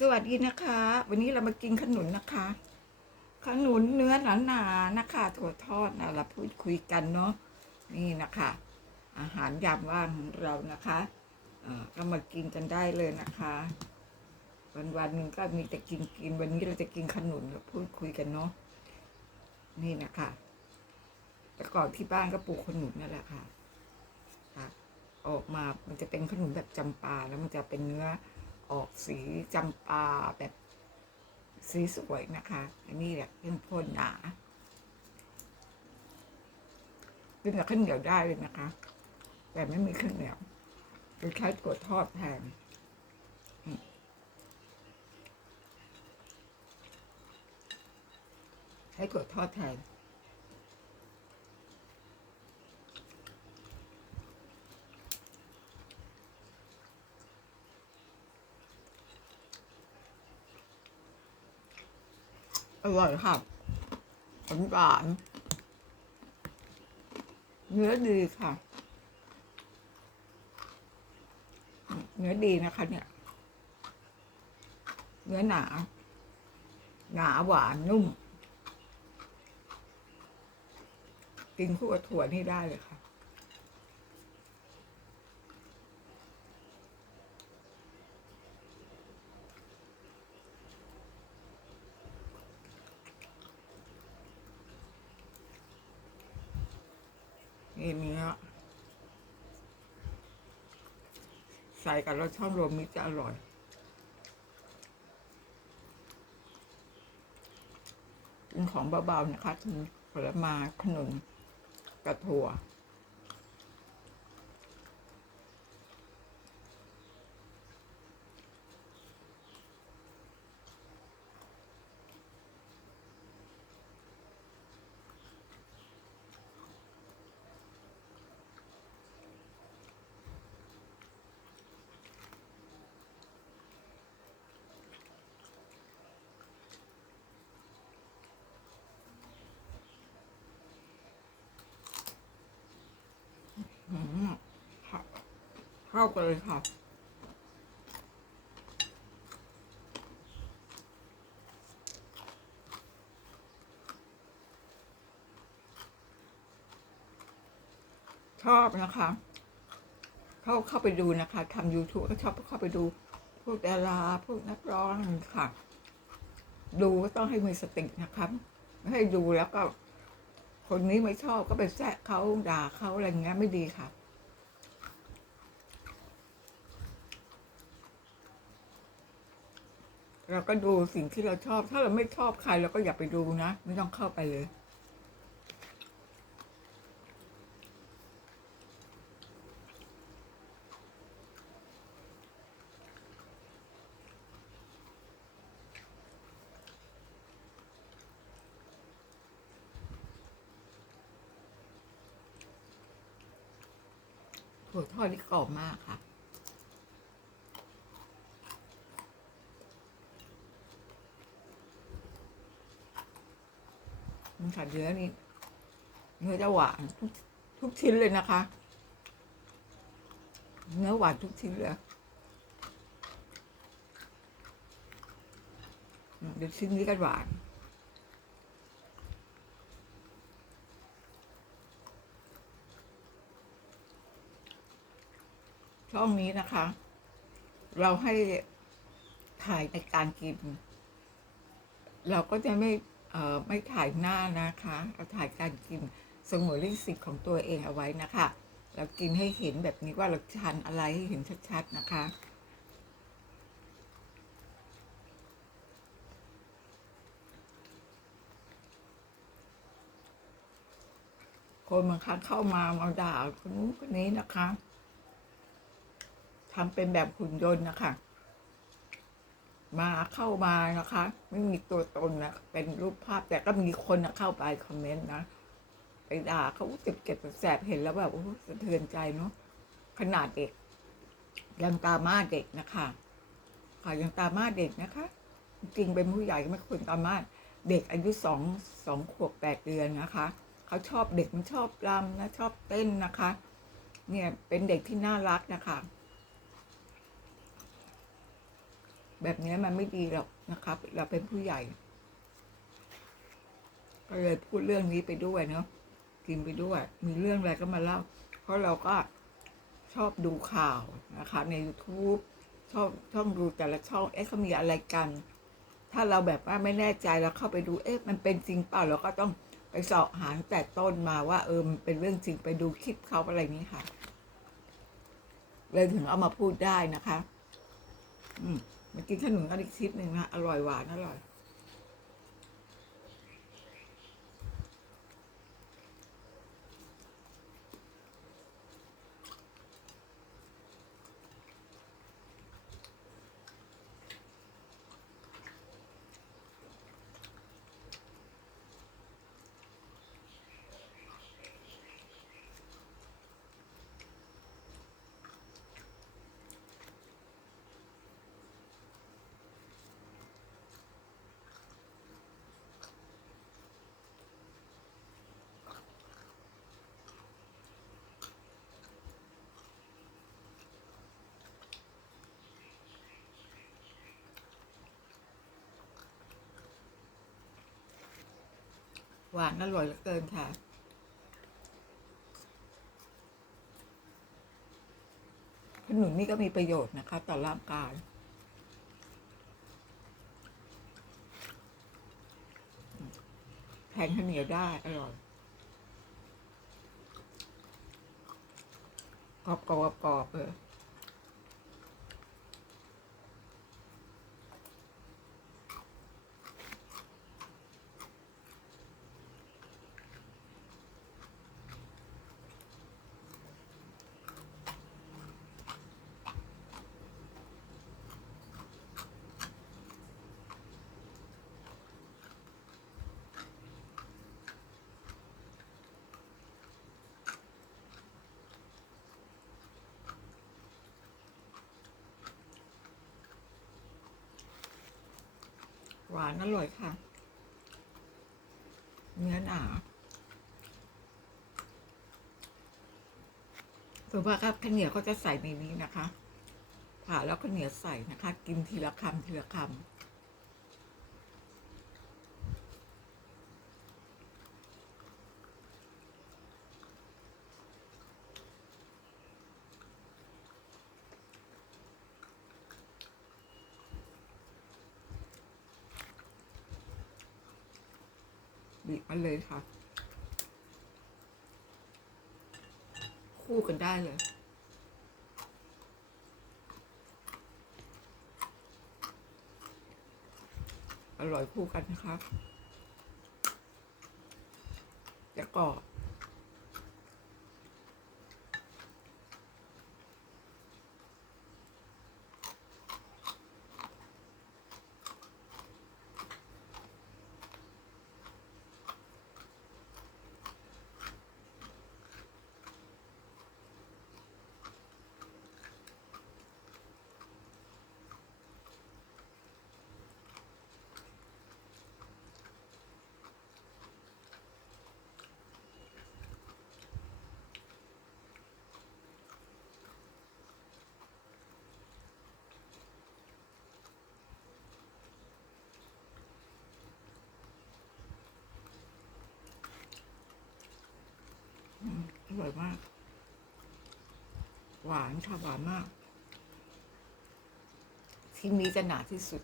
สวัสดีนะคะ วันนี้เรามากินขนุนนะคะ ขนุนเนื้อหนาๆนะคะถั่วทอดนะเราพูดคุยกันเนาะนี่นะคะ อาหารยามว่างของเรานะคะเอ่อก็มากินกันได้เลยนะคะ วันวันหนึ่งก็มีแต่กินกินวันนี้เราจะกินขนุนเราพูดคุยกันเนาะนี่นะคะแต่ก่อนที่บ้านก็ปลูกขนุนนั่นแหละค่ะออกมามันจะเป็นขนุนแบบจำปาแล้วมันจะเป็นเนื้อ ออกสีจำปาแบบสีสวยนะคะ อันนี้แหละเข้มข้นหนากินกับข้าวเหนียวได้เลยนะคะ แต่ไม่มีข้าวเหนียวจะใช้ถั่วทอดแทนใช้ถั่วทอดแทน อร่อยค่ะหวานหวานเนื้อดีค่ะ เนื้อดีนะคะ เนี่ย เนื้อหนา หนาหวานนุ่ม กินคู่กับถั่วนี่ได้เลยค่ะ นี่เนื้อใส่ กับรสช่องรวมมิตรจะอร่อย กินของเบาๆนะคะถึงผลไม้ขนุนกระถั่ว อืมเข้า เข้ากันเลยค่ะ ชอบนะคะ เข้าเข้าไปดูนะคะทำ YouTube ก็ชอบเข้าไปดู พวกดาราพวกนักร้องค่ะ ดูก็ต้องให้มีสตินะครับให้ดูแล้วก็ คนนี้ไม่ชอบก็ไปแซะเขาด่าเขาอะไรเงี้ยไม่ดีค่ะ เราก็ดูสิ่งที่เราชอบ ถ้าเราไม่ชอบใครเราก็อย่าไปดูนะ ไม่ต้องเข้าไปเลย ถั่วทอดนี่กรอบมากค่ะ มันค่ะเนื้อนี่เนื้อจะหวานทุกทุกชิ้นเลยนะคะ เนื้อหวานทุกชิ้นเลยเดี๋ยวชิ้นนี้ก็หวานช่องนี้นะคะ เราให้ถ่ายในการกิน เราก็จะไม่ ไม่ถ่ายหน้านะคะเราถ่ายการกินสงวนลิขสิทธิ์ของตัวเองเอาไว้นะคะ เรากินให้เห็นแบบนี้ว่าเราทานอะไรให้เห็นชัดๆนะคะคนบางครั้งเข้ามามาด่าคนนู้นคนนี้นะคะทำเป็นแบบหุ่นยนต์นะคะ มาเข้ามานะคะ ไม่มีตัวตนนะเป็นรูปภาพแต่ก็มีคนนะเข้าไปคอมเมนต์นะไปด่าเขาเจ็บเจ็บแสบเห็นแล้วแบบโอ้โหสะเทือนใจเนาะขนาดเด็ก ยังตามาเด็กนะคะค่ะยังตามาเด็กนะคะ จริงเป็นผู้ใหญ่ก็ไม่ควรตามาเด็กอายุสองสองขวบแปดเดือนนะคะเขาชอบเด็กมันชอบรำนะชอบเต้นนะคะ เนี่ยเป็นเด็กที่น่ารักนะคะ แบบนี้มันไม่ดีหรอกนะครับ เราเป็นผู้ใหญ่ ก็เลยพูดเรื่องนี้ไปด้วยเนาะกินไปด้วย มีเรื่องอะไรก็มาเล่า เพราะเราก็ชอบดูข่าวนะคะใน YouTube ชอบช่องดูแต่ละช่อง เอ๊ะเขามีอะไรกัน ถ้าเราแบบว่าไม่แน่ใจเราเข้าไปดู เอ๊ะ มันเป็นจริงเปล่า เราก็ต้องไปสอบหาแต่ต้นมาว่า เออมันเป็นเรื่องจริงไปดูคลิปเขาอะไรนี้ค่ะ เลยถึงเอามาพูดได้นะคะ อืม มากินขนมกันอีกชิปหนึ่งนะ อร่อยหวานอร่อย หวานอร่อยเหลือเกินค่ะ ขนุนนี่ก็มีประโยชน์นะคะ ต่อร่างกาย แทนข้าวเหนียวได้อร่อยกรอบกรอบกรอบเออ หวานอร่อยค่ะ เนื้อหนาส่วนมากครับข้าวเหนียวเขาจะใส่ในนี้นะคะ ผ่าแล้วข้าวเหนียวใส่นะคะ กินทีละคำทีละคำ บีบมาเลยค่ะ คู่กันได้เลยอร่อยคู่กันนะคะแล้วก็ อ ร่อยมาก หวานค่ะหวานมากชิ้นนี้จะหนาที่สุด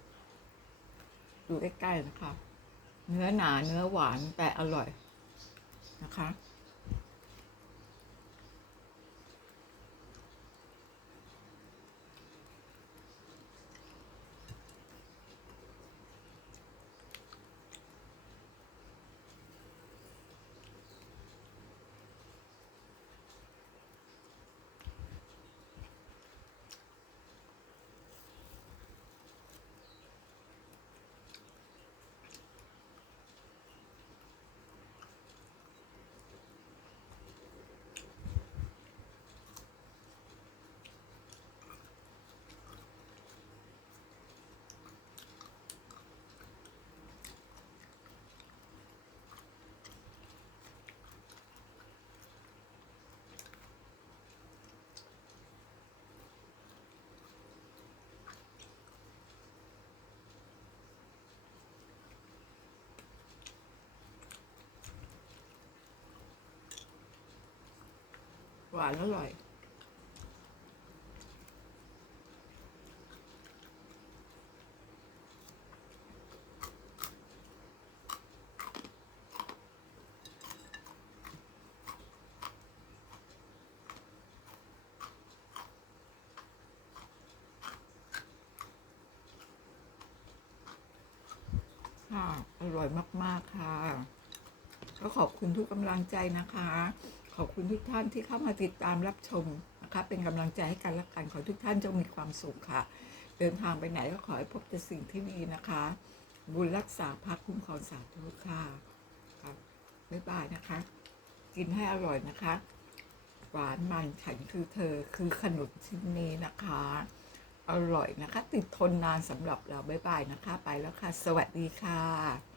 ดูใกล้ๆนะคะ เนื้อหนาเนื้อหวานแต่อร่อยนะคะ หวานอร่อยค่ะอร่อยมาก ๆ ค่ะ ก็ขอบคุณทุกกำลังใจนะคะ ขอบคุณทุกท่านที่เข้ามาติดตามรับชมนะคะเป็นกำลังใจให้กันและกันขอทุกท่านจงมีความสุขค่ะ เดินทางไปไหนก็ขอให้พบแต่สิ่งที่ดีนะคะ บุญรักษาพักคุ้มครองสาธุค่ะครับบ๊ายบายนะคะ กินให้อร่อยนะคะ หวานมันฉันคือเธอคือขนมชิ้นนี้นะคะ อร่อยนะคะ ติดทนนานสำหรับเราบ๊ายบายนะคะ ไปแล้วค่ะ สวัสดีค่ะ